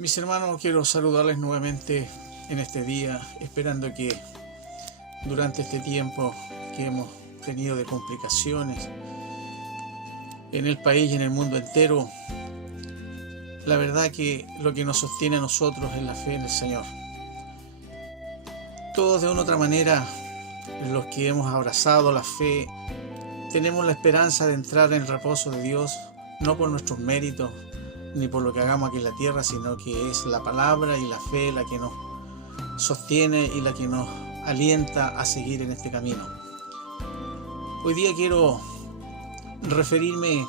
Mis hermanos, quiero saludarles nuevamente en este día, esperando que durante este tiempo que hemos tenido de complicaciones en el país y en el mundo entero, la verdad que lo que nos sostiene a nosotros es la fe en el Señor. Todos de una u otra manera, los que hemos abrazado la fe, tenemos la esperanza de entrar en el reposo de Dios, no por nuestros méritos, ni por lo que hagamos aquí en la tierra, sino que es la palabra y la fe la que nos sostiene y la que nos alienta a seguir en este camino. Hoy día quiero referirme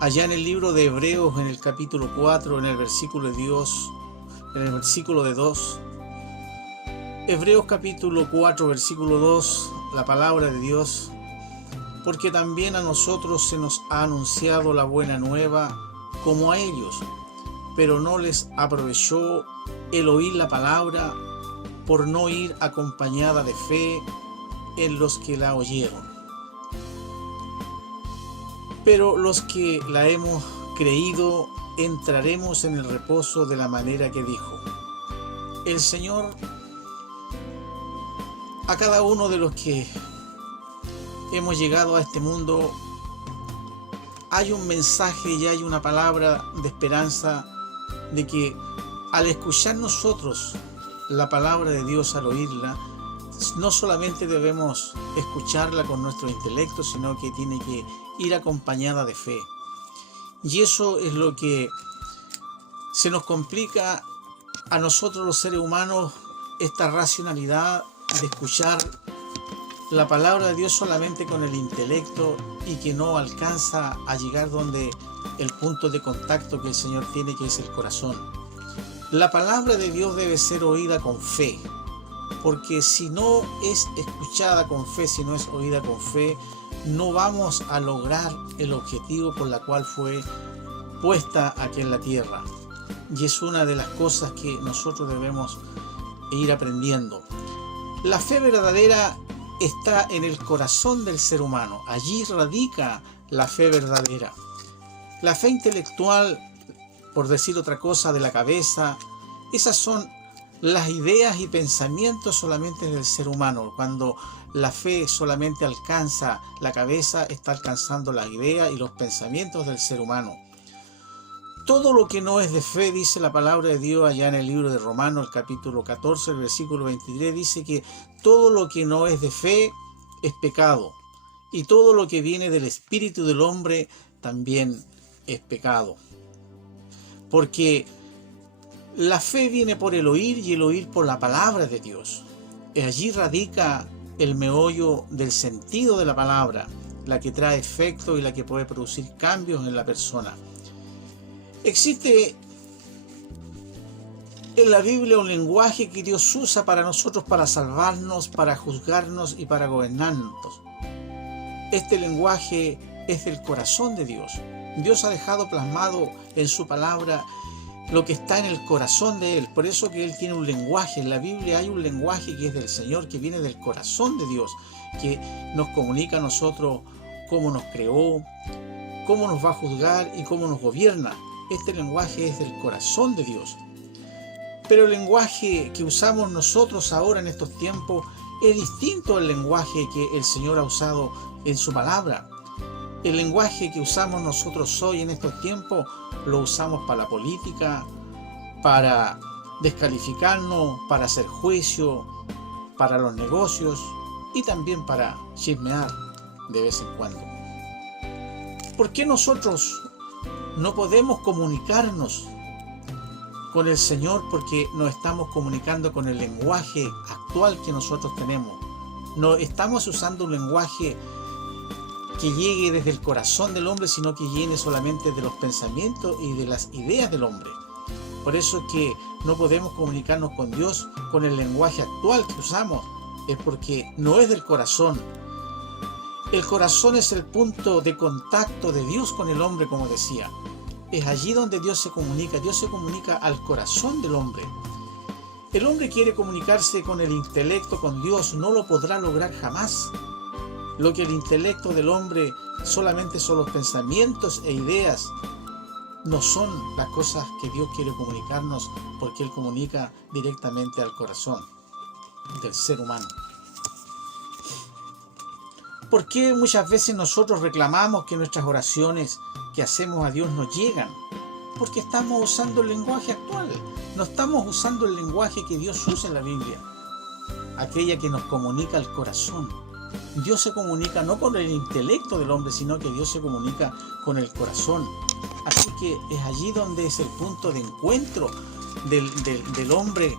allá en el libro de Hebreos, en el capítulo 4, en el versículo de Dios, en el versículo de 2. Hebreos capítulo 4, versículo 2, la palabra de Dios. Porque también a nosotros se nos ha anunciado la buena nueva como a ellos, pero no les aprovechó el oír la palabra por no ir acompañada de fe en los que la oyeron. Pero los que la hemos creído entraremos en el reposo de la manera que dijo. El Señor a cada uno de los que hemos llegado a este mundo, hay un mensaje y hay una palabra de esperanza de que al escuchar nosotros la palabra de Dios, al oírla, no solamente debemos escucharla con nuestro intelecto, sino que tiene que ir acompañada de fe. Y eso es lo que se nos complica a nosotros los seres humanos, esta racionalidad de escuchar la palabra de Dios solamente con el intelecto y que no alcanza a llegar donde el punto de contacto que el Señor tiene, que es el corazón. La palabra de Dios debe ser oída con fe, porque si no es escuchada con fe, si no es oída con fe, no vamos a lograr el objetivo por la cual fue puesta aquí en la tierra. Y es una de las cosas que nosotros debemos ir aprendiendo. La fe verdadera está en el corazón del ser humano. Allí radica la fe verdadera. La fe intelectual, por decir otra cosa, de la cabeza, esas son las ideas y pensamientos solamente del ser humano. Cuando la fe solamente alcanza la cabeza, está alcanzando la idea y los pensamientos del ser humano. Todo lo que no es de fe, dice la palabra de Dios allá en el libro de Romanos, el capítulo 14, el versículo 23, dice que todo lo que no es de fe es pecado. Y todo lo que viene del espíritu del hombre también es pecado. Porque la fe viene por el oír y el oír por la palabra de Dios. Allí radica el meollo del sentido de la palabra, la que trae efecto y la que puede producir cambios en la persona. Existe en la Biblia un lenguaje que Dios usa para nosotros, para salvarnos, para juzgarnos y para gobernarnos. Este lenguaje es del corazón de Dios. Dios ha dejado plasmado en su palabra lo que está en el corazón de Él. Por eso que Él tiene un lenguaje. En la Biblia hay un lenguaje que es del Señor, que viene del corazón de Dios, que nos comunica a nosotros cómo nos creó, cómo nos va a juzgar y cómo nos gobierna. Este lenguaje es del corazón de Dios. Pero el lenguaje que usamos nosotros ahora en estos tiempos es distinto al lenguaje que el Señor ha usado en su palabra. El lenguaje que usamos nosotros hoy en estos tiempos lo usamos para la política, para descalificarnos, para hacer juicio, para los negocios y también para chismear de vez en cuando. ¿Por qué nosotros no podemos comunicarnos con el Señor? Porque nos estamos comunicando con el lenguaje actual que nosotros tenemos. No estamos usando un lenguaje que llegue desde el corazón del hombre, sino que llegue solamente de los pensamientos y de las ideas del hombre. Por eso es que no podemos comunicarnos con Dios con el lenguaje actual que usamos. Es porque no es del corazón. El corazón es el punto de contacto de Dios con el hombre, como decía. Es allí donde Dios se comunica. Dios se comunica al corazón del hombre. El hombre quiere comunicarse con el intelecto, con Dios, no lo podrá lograr jamás. Lo que el intelecto del hombre solamente son los pensamientos e ideas no son las cosas que Dios quiere comunicarnos, porque Él comunica directamente al corazón del ser humano. ¿Por qué muchas veces nosotros reclamamos que nuestras oraciones que hacemos a Dios no llegan? Porque estamos usando el lenguaje actual, no estamos usando el lenguaje que Dios usa en la Biblia, aquella que nos comunica el corazón. Dios se comunica no con el intelecto del hombre, sino que Dios se comunica con el corazón. Así que es allí donde es el punto de encuentro del hombre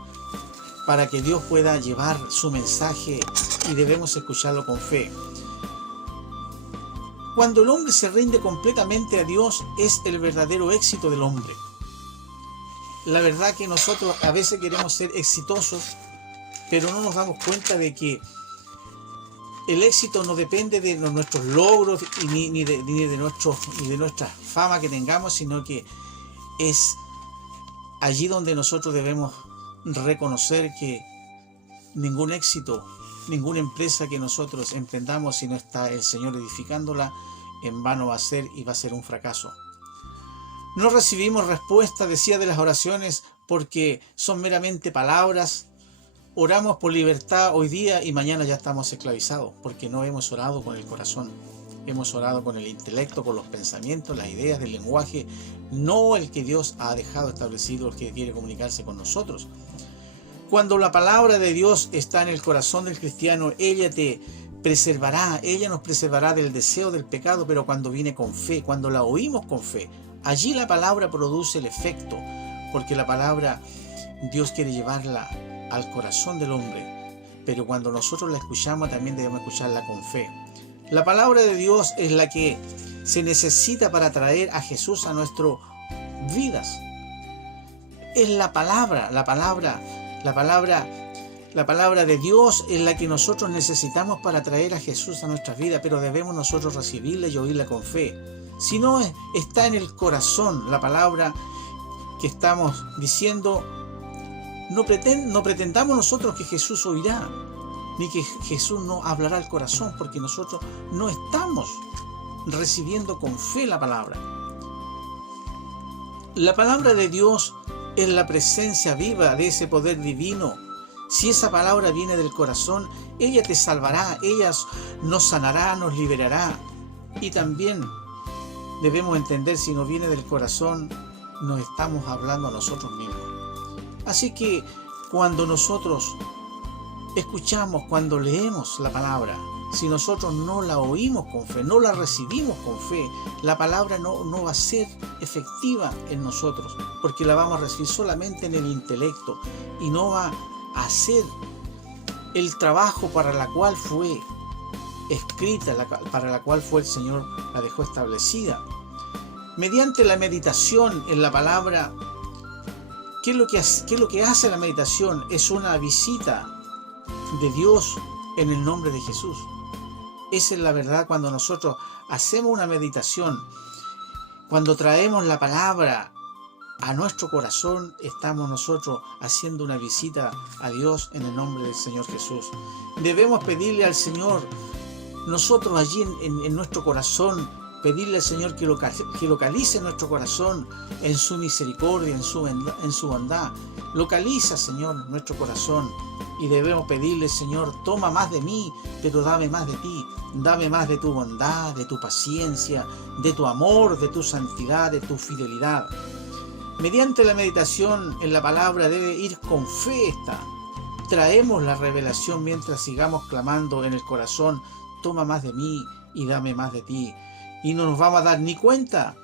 para que Dios pueda llevar su mensaje, y debemos escucharlo con fe. Cuando el hombre se rinde completamente a Dios, es el verdadero éxito del hombre. La verdad que nosotros a veces queremos ser exitosos, pero no nos damos cuenta de que el éxito no depende de nuestros logros ni de nuestra fama que tengamos, sino que es allí donde nosotros debemos reconocer que ningún éxito, ninguna empresa que nosotros emprendamos, si no está el Señor edificándola, en vano va a ser y va a ser un fracaso. No recibimos respuesta, decía, de las oraciones porque son meramente palabras. Oramos por libertad hoy día y mañana ya estamos esclavizados, porque no hemos orado con el corazón. Hemos orado con el intelecto, con los pensamientos, las ideas, del lenguaje, no el que Dios ha dejado establecido, el que quiere comunicarse con nosotros. Cuando la palabra de Dios está en el corazón del cristiano, ella te preservará, ella nos preservará del deseo del pecado, pero cuando viene con fe, cuando la oímos con fe, allí la palabra produce el efecto, porque la palabra Dios quiere llevarla al corazón del hombre, pero cuando nosotros la escuchamos también debemos escucharla con fe. La palabra de Dios es la que se necesita para traer a Jesús a nuestras vidas. Es la palabra de Dios es la que nosotros necesitamos para traer a Jesús a nuestras vidas, pero debemos nosotros recibirla y oírla con fe. Si no está en el corazón la palabra que estamos diciendo, no pretendamos nosotros que Jesús oirá, ni que Jesús no hablará al corazón, porque nosotros no estamos recibiendo con fe la palabra. La palabra de Dios es la presencia viva de ese poder divino. Si esa palabra viene del corazón, ella te salvará, ella nos sanará, nos liberará. Y también debemos entender, si no viene del corazón, nos estamos hablando a nosotros mismos. Así que cuando nosotros escuchamos, cuando leemos la palabra, si nosotros no la oímos con fe, no la recibimos con fe, la palabra no va a ser efectiva en nosotros, porque la vamos a recibir solamente en el intelecto y no va a hacer el trabajo para la cual fue escrita, para la cual fue el Señor la dejó establecida. Mediante la meditación en la palabra, ¿qué es lo que hace la meditación? Es una visita de Dios en el nombre de Jesús. Esa es la verdad. Cuando nosotros hacemos una meditación, cuando traemos la palabra a nuestro corazón, estamos nosotros haciendo una visita a Dios en el nombre del Señor Jesús. Debemos pedirle al Señor, nosotros allí en nuestro corazón, pedirle al Señor que localice nuestro corazón en su misericordia, en su bondad. Localiza, Señor, nuestro corazón, y debemos pedirle, Señor, toma más de mí, pero dame más de ti. Dame más de tu bondad, de tu paciencia, de tu amor, de tu santidad, de tu fidelidad. Mediante la meditación en la palabra debe ir con fe esta. Traemos la revelación mientras sigamos clamando en el corazón, toma más de mí y dame más de ti. Y no nos vamos a dar ni cuenta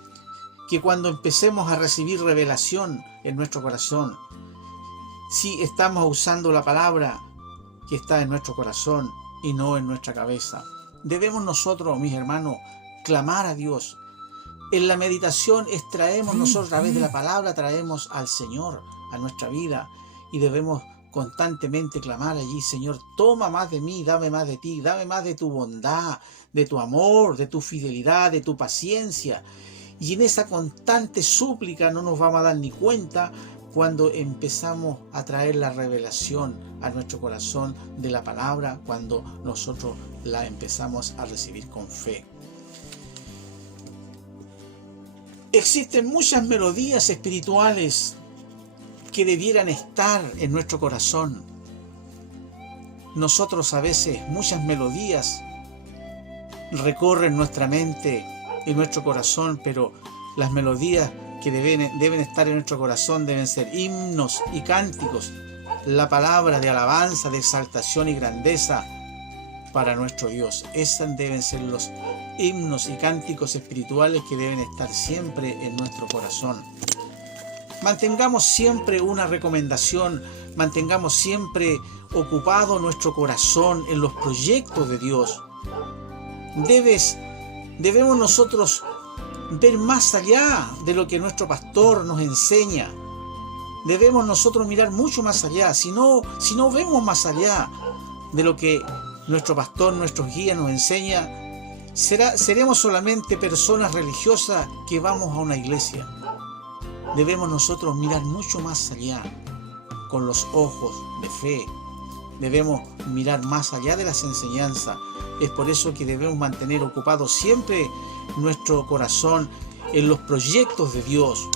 que cuando empecemos a recibir revelación en nuestro corazón, si estamos usando la palabra que está en nuestro corazón y no en nuestra cabeza. Debemos nosotros, mis hermanos, clamar a Dios. En la meditación extraemos nosotros, a través de la palabra, traemos al Señor a nuestra vida, y debemos constantemente clamar allí, Señor, toma más de mí, dame más de ti, dame más de tu bondad, de tu amor, de tu fidelidad, de tu paciencia. Y en esa constante súplica no nos vamos a dar ni cuenta cuando empezamos a traer la revelación a nuestro corazón de la palabra, cuando nosotros la empezamos a recibir con fe. Existen muchas melodías espirituales que debieran estar en nuestro corazón. Nosotros a veces muchas melodías recorren nuestra mente y nuestro corazón, pero las melodías que deben estar en nuestro corazón deben ser himnos y cánticos, la palabra de alabanza, de exaltación y grandeza para nuestro Dios. Esos deben ser los himnos y cánticos espirituales que deben estar siempre en nuestro corazón. Mantengamos siempre una recomendación, mantengamos siempre ocupado nuestro corazón en los proyectos de Dios. Debemos nosotros ver más allá de lo que nuestro pastor nos enseña. Debemos nosotros mirar mucho más allá. Si no vemos más allá de lo que nuestro pastor, nuestros guías nos enseña, seremos solamente personas religiosas que vamos a una iglesia. Debemos nosotros mirar mucho más allá, con los ojos de fe. Debemos mirar más allá de las enseñanzas. Es por eso que debemos mantener ocupado siempre nuestro corazón en los proyectos de Dios.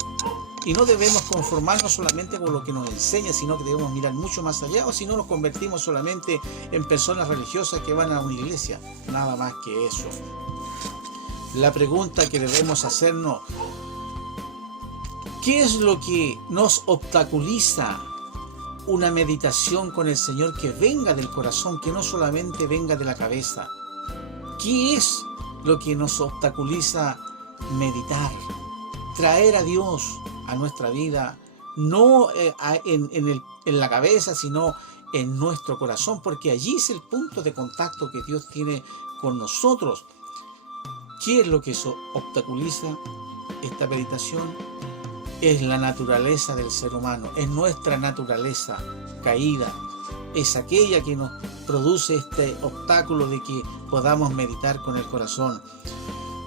Y no debemos conformarnos solamente con lo que nos enseña, sino que debemos mirar mucho más allá, o si no nos convertimos solamente en personas religiosas que van a una iglesia. Nada más que eso. La pregunta que debemos hacernos: ¿qué es lo que nos obstaculiza una meditación con el Señor que venga del corazón, que no solamente venga de la cabeza? ¿Qué es lo que nos obstaculiza meditar? Traer a Dios a nuestra vida, no en la cabeza, sino en nuestro corazón, porque allí es el punto de contacto que Dios tiene con nosotros. ¿Qué es lo que obstaculiza esta meditación? Es la naturaleza del ser humano, es nuestra naturaleza caída, es aquella que nos produce este obstáculo de que podamos meditar con el corazón.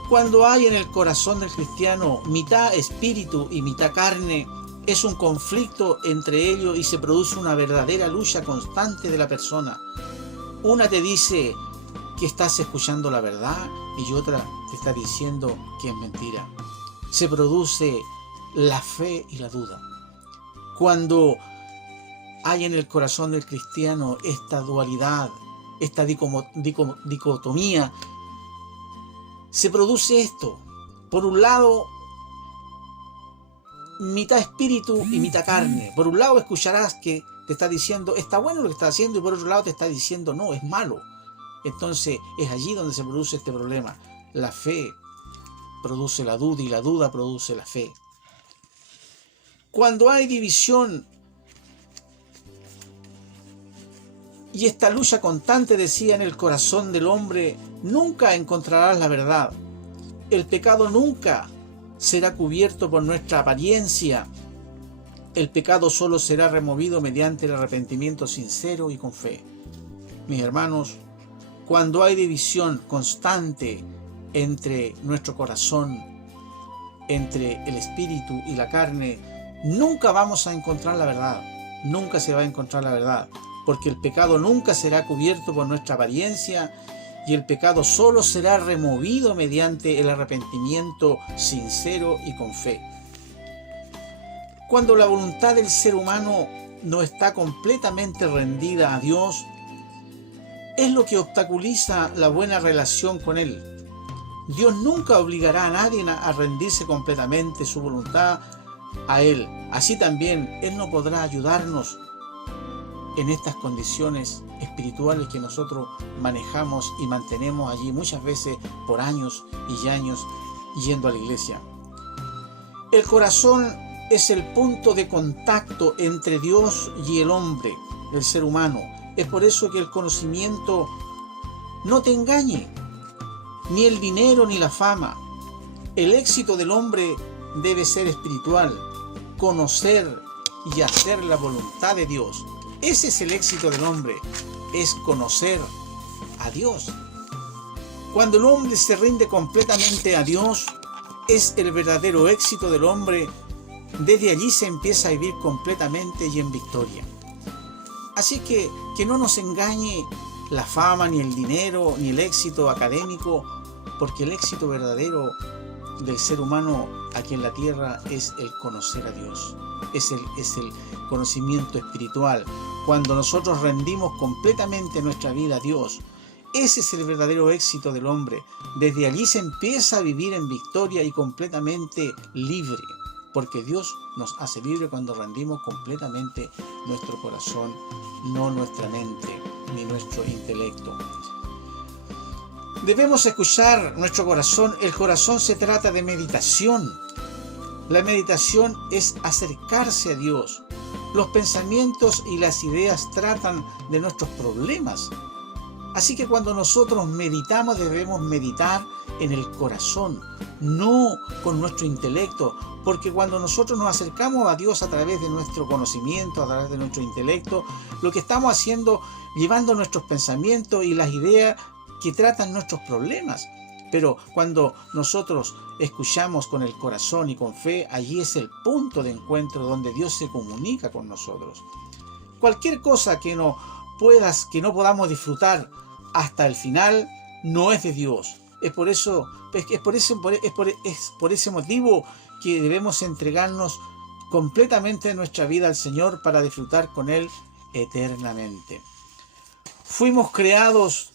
Cuando hay en el corazón del cristiano mitad espíritu y mitad carne, es un conflicto entre ellos y se produce una verdadera lucha constante de la persona. Una te dice que estás escuchando la verdad y otra te está diciendo que es mentira. Se produce la fe y la duda. Cuando hay en el corazón del cristiano esta dualidad, esta dicotomía, se produce esto. Por un lado, mitad espíritu y mitad carne. Por un lado escucharás que te está diciendo está bueno lo que está haciendo, y por otro lado te está diciendo no, es malo. Entonces es allí donde se produce este problema. La fe produce la duda y la duda produce la fe. Cuando hay división y esta lucha constante, decía, en el corazón del hombre, nunca encontrarás la verdad. El pecado nunca será cubierto por nuestra apariencia. El pecado solo será removido mediante el arrepentimiento sincero y con fe. Mis hermanos, cuando hay división constante entre nuestro corazón, entre el espíritu y la carne, nunca vamos a encontrar la verdad. Nunca se va a encontrar la verdad. Porque el pecado nunca será cubierto por nuestra apariencia y el pecado solo será removido mediante el arrepentimiento sincero y con fe. Cuando la voluntad del ser humano no está completamente rendida a Dios, es lo que obstaculiza la buena relación con Él. Dios nunca obligará a nadie a rendirse completamente su voluntad a Él. Así también Él no podrá ayudarnos en estas condiciones espirituales que nosotros manejamos y mantenemos allí muchas veces por años y años yendo a la iglesia. El corazón es el punto de contacto entre Dios y el hombre, el ser humano. Es por eso que el conocimiento no te engañe, ni el dinero ni la fama. El éxito del hombre debe ser espiritual, conocer y hacer la voluntad de Dios. Ese es el éxito del hombre, es conocer a Dios. Cuando el hombre se rinde completamente a Dios, es el verdadero éxito del hombre. Desde allí se empieza a vivir completamente y en victoria. Así que no nos engañe la fama, ni el dinero, ni el éxito académico, porque el éxito verdadero del ser humano aquí en la tierra es el conocer a Dios, es el conocimiento espiritual. Cuando nosotros rendimos completamente nuestra vida a Dios, ese es el verdadero éxito del hombre. Desde allí se empieza a vivir en victoria y completamente libre, porque Dios nos hace libre cuando rendimos completamente nuestro corazón, no nuestra mente ni nuestro intelecto. Debemos escuchar nuestro corazón. El corazón se trata de meditación. La meditación es acercarse a Dios. Los pensamientos y las ideas tratan de nuestros problemas. Así que cuando nosotros meditamos, debemos meditar en el corazón, no con nuestro intelecto, porque cuando nosotros nos acercamos a Dios a través de nuestro conocimiento, a través de nuestro intelecto, lo que estamos haciendo, llevando nuestros pensamientos y las ideas que tratan nuestros problemas. Pero cuando nosotros escuchamos con el corazón y con fe, allí es el punto de encuentro donde Dios se comunica con nosotros. Cualquier cosa que no podamos disfrutar hasta el final no es de Dios. Es por ese motivo que debemos entregarnos completamente nuestra vida al Señor para disfrutar con Él eternamente. Fuimos creados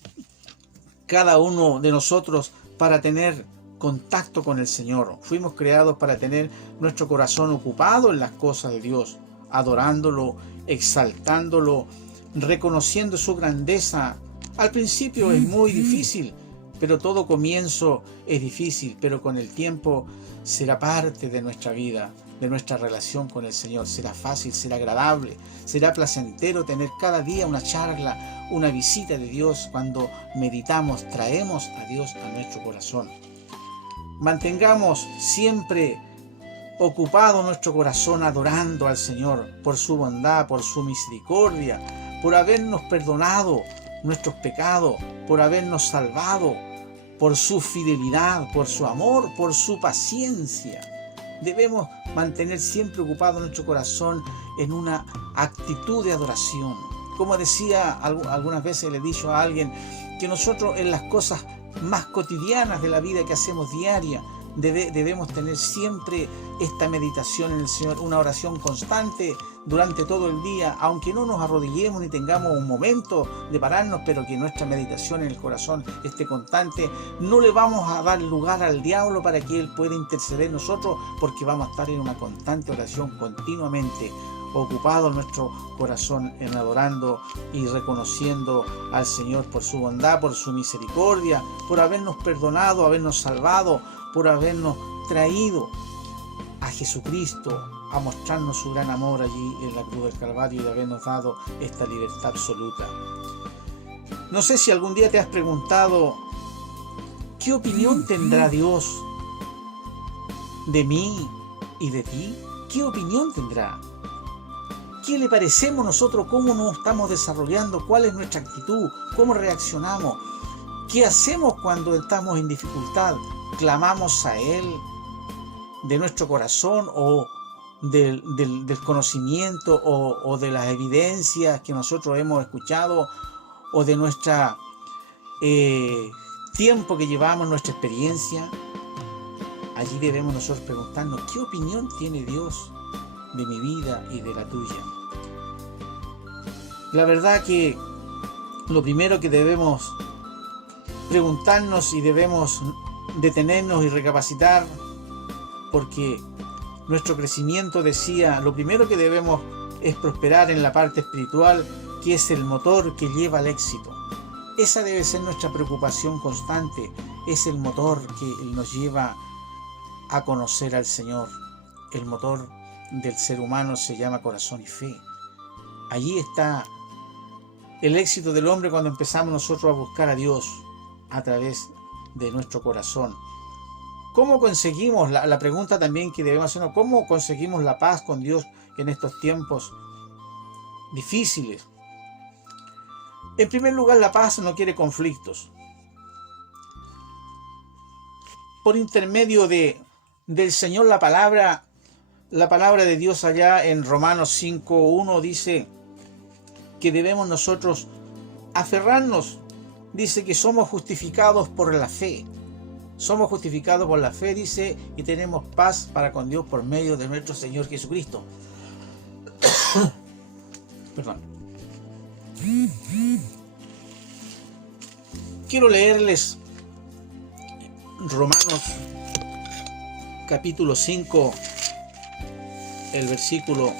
cada uno de nosotros para tener contacto con el Señor. Fuimos creados para tener nuestro corazón ocupado en las cosas de Dios, adorándolo, exaltándolo, reconociendo su grandeza. Al principio es muy difícil, pero todo comienzo es difícil, pero con el tiempo será parte de nuestra vida, de nuestra relación con el Señor. Será fácil, será agradable, será placentero tener cada día una charla, una visita de Dios. Cuando meditamos, traemos a Dios a nuestro corazón. Mantengamos siempre ocupado nuestro corazón adorando al Señor por su bondad, por su misericordia, por habernos perdonado nuestros pecados, por habernos salvado, por su fidelidad, por su amor, por su paciencia. Debemos mantener siempre ocupado nuestro corazón en una actitud de adoración. Como decía, algunas veces le he dicho a alguien que nosotros en las cosas más cotidianas de la vida que hacemos diaria, debemos tener siempre esta meditación en el Señor, una oración constante durante todo el día, aunque no nos arrodillemos ni tengamos un momento de pararnos, pero que nuestra meditación en el corazón esté constante. No le vamos a dar lugar al diablo para que él pueda interceder en nosotros, porque vamos a estar en una constante oración continuamente, ocupado nuestro corazón en adorando y reconociendo al Señor por su bondad, por su misericordia, por habernos perdonado, habernos salvado, por habernos traído a Jesucristo a mostrarnos su gran amor allí en la cruz del Calvario y de habernos dado esta libertad absoluta. No sé si algún día te has preguntado ¿qué opinión tendrá Dios de mí y de ti? ¿Qué opinión tendrá? ¿Qué le parecemos nosotros? ¿Cómo nos estamos desarrollando? ¿Cuál es nuestra actitud? ¿Cómo reaccionamos? ¿Qué hacemos cuando estamos en dificultad? ¿Clamamos a Él de nuestro corazón o del conocimiento o de las evidencias que nosotros hemos escuchado o de nuestro tiempo que llevamos, nuestra experiencia? Allí debemos nosotros preguntarnos ¿qué opinión tiene Dios de mi vida y de la tuya? La verdad que lo primero que debemos preguntarnos y debemos detenernos y recapacitar, porque nuestro crecimiento, decía, lo primero que debemos es prosperar en la parte espiritual, que es el motor que lleva al éxito. Esa debe ser nuestra preocupación constante, es el motor que nos lleva a conocer al Señor. El motor del ser humano se llama corazón y fe. Allí está el éxito del hombre cuando empezamos nosotros a buscar a Dios a través de nuestro corazón. ¿Cómo conseguimos, la pregunta también que debemos hacernos, cómo conseguimos la paz con Dios en estos tiempos difíciles? En primer lugar, la paz no quiere conflictos. Por intermedio del Señor, la palabra de Dios allá en Romanos 5:1 dice que debemos nosotros aferrarnos. Dice que somos justificados por la fe. Somos justificados por la fe, dice, y tenemos paz para con Dios por medio de nuestro Señor Jesucristo. Perdón. Quiero leerles Romanos capítulo 5, el versículo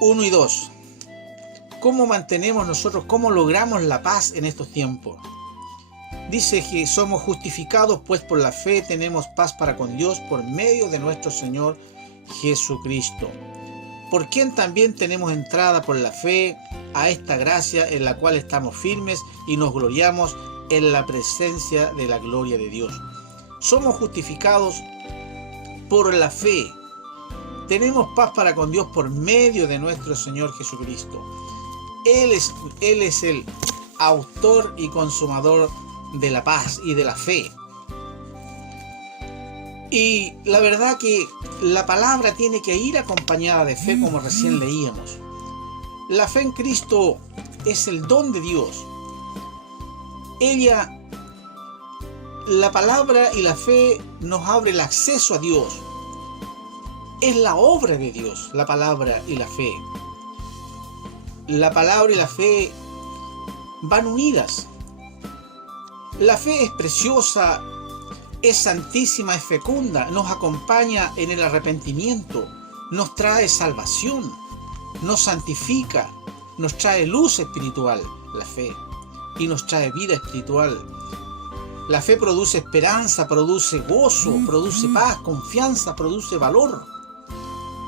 1 y 2. ¿Cómo mantenemos nosotros, cómo logramos la paz en estos tiempos? Dice que somos justificados, pues por la fe tenemos paz para con Dios por medio de nuestro Señor Jesucristo, por quien también tenemos entrada por la fe a esta gracia en la cual estamos firmes y nos gloriamos en la presencia de la gloria de Dios. Somos justificados por la fe. Tenemos paz para con Dios por medio de nuestro Señor Jesucristo. Él es el autor y consumador de la paz y de la fe. Y la verdad que la palabra tiene que ir acompañada de fe, como recién leíamos. La fe en Cristo es el don de Dios. La palabra y la fe nos abre el acceso a Dios. Es la obra de Dios, la palabra y la fe. La palabra y la fe van unidas. La fe es preciosa, es santísima, es fecunda, nos acompaña en el arrepentimiento, nos trae salvación, nos santifica, nos trae luz espiritual, la fe, y nos trae vida espiritual. La fe produce esperanza, produce gozo, produce paz, confianza, produce valor.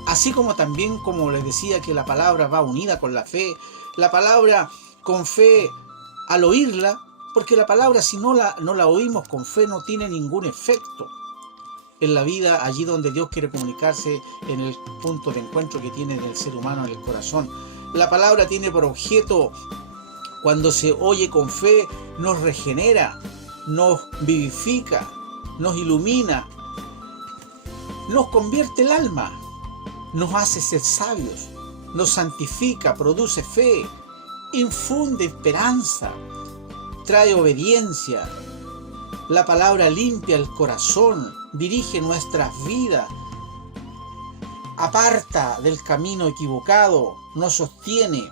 Así como también, como les decía, que la palabra va unida con la fe, la palabra con fe al oírla, porque la palabra si no la oímos con fe no tiene ningún efecto en la vida, allí donde Dios quiere comunicarse, en el punto de encuentro que tiene el ser humano en el corazón. La palabra tiene por objeto, cuando se oye con fe, nos regenera, nos vivifica, nos ilumina, nos convierte el alma, nos hace ser sabios, nos santifica, produce fe, infunde esperanza, trae obediencia. La palabra limpia el corazón, dirige nuestras vidas, aparta del camino equivocado, nos sostiene,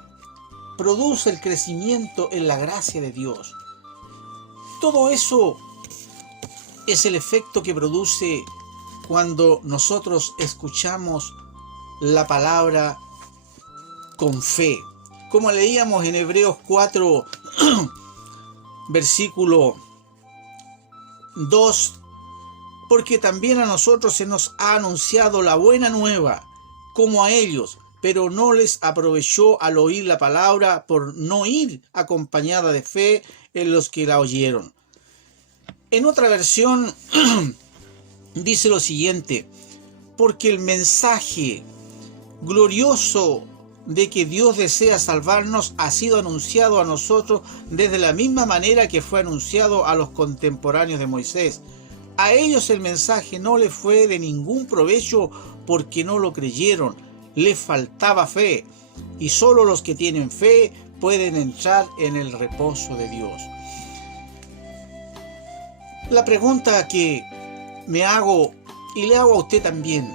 produce el crecimiento en la gracia de Dios. Todo eso es el efecto que produce cuando nosotros escuchamos la palabra con fe. Como leíamos en Hebreos 4, versículo 2, porque también a nosotros se nos ha anunciado la buena nueva, como a ellos, pero no les aprovechó al oír la palabra por no ir acompañada de fe en los que la oyeron. En otra versión dice lo siguiente: porque el mensaje glorioso de que Dios desea salvarnos ha sido anunciado a nosotros desde la misma manera que fue anunciado a los contemporáneos de Moisés. A ellos el mensaje no les fue de ningún provecho porque no lo creyeron, les faltaba fe, y solo los que tienen fe pueden entrar en el reposo de Dios. La pregunta que me hago y le hago a usted también: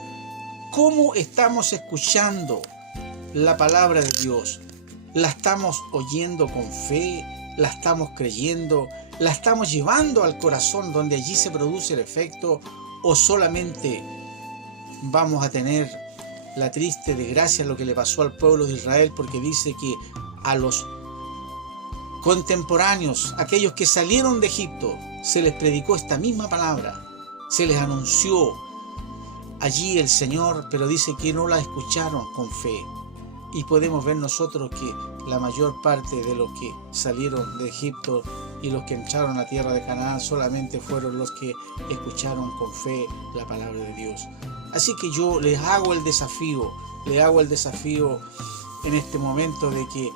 ¿cómo estamos escuchando la palabra de Dios? ¿La estamos oyendo con fe? ¿La estamos creyendo? ¿La estamos llevando al corazón donde allí se produce el efecto? ¿O solamente vamos a tener la triste desgracia, lo que le pasó al pueblo de Israel? Porque dice que a los contemporáneos, aquellos que salieron de Egipto, se les predicó esta misma palabra, se les anunció allí el Señor, pero dice que no la escucharon con fe. Y podemos ver nosotros que la mayor parte de los que salieron de Egipto y los que entraron a la tierra de Canaán solamente fueron los que escucharon con fe la palabra de Dios. Así que yo les hago el desafío en este momento de que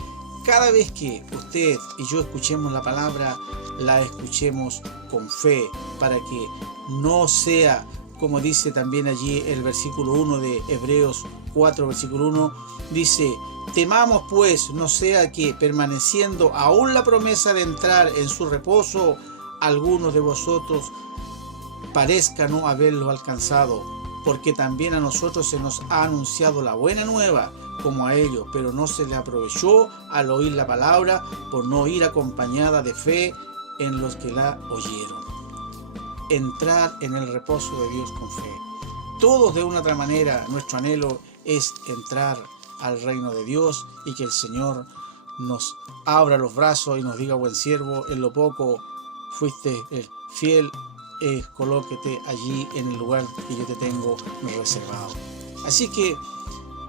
cada vez que usted y yo escuchemos la palabra, la escuchemos con fe, para que no sea, como dice también allí el versículo 1 de Hebreos 4, versículo 1, dice: temamos pues, no sea que permaneciendo aún la promesa de entrar en su reposo, algunos de vosotros parezca no haberlo alcanzado, porque también a nosotros se nos ha anunciado la buena nueva, como a ellos, pero no se les aprovechó al oír la palabra, por no ir acompañada de fe en los que la oyeron. Entrar en el reposo de Dios con fe. Todos de una otra manera, nuestro anhelo es entrar al reino de Dios y que el Señor nos abra los brazos y nos diga: buen siervo, en lo poco fuiste fiel, colóquete allí en el lugar que yo te tengo reservado. Así que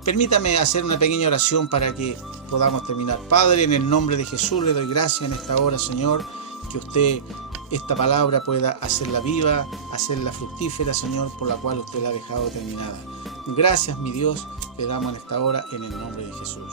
permítame hacer una pequeña oración para que podamos terminar. Padre, en el nombre de Jesús le doy gracias en esta hora, Señor, que usted, esta palabra, pueda hacerla viva, hacerla fructífera, Señor, por la cual usted la ha dejado determinada. Gracias, mi Dios, le damos en esta hora en el nombre de Jesús.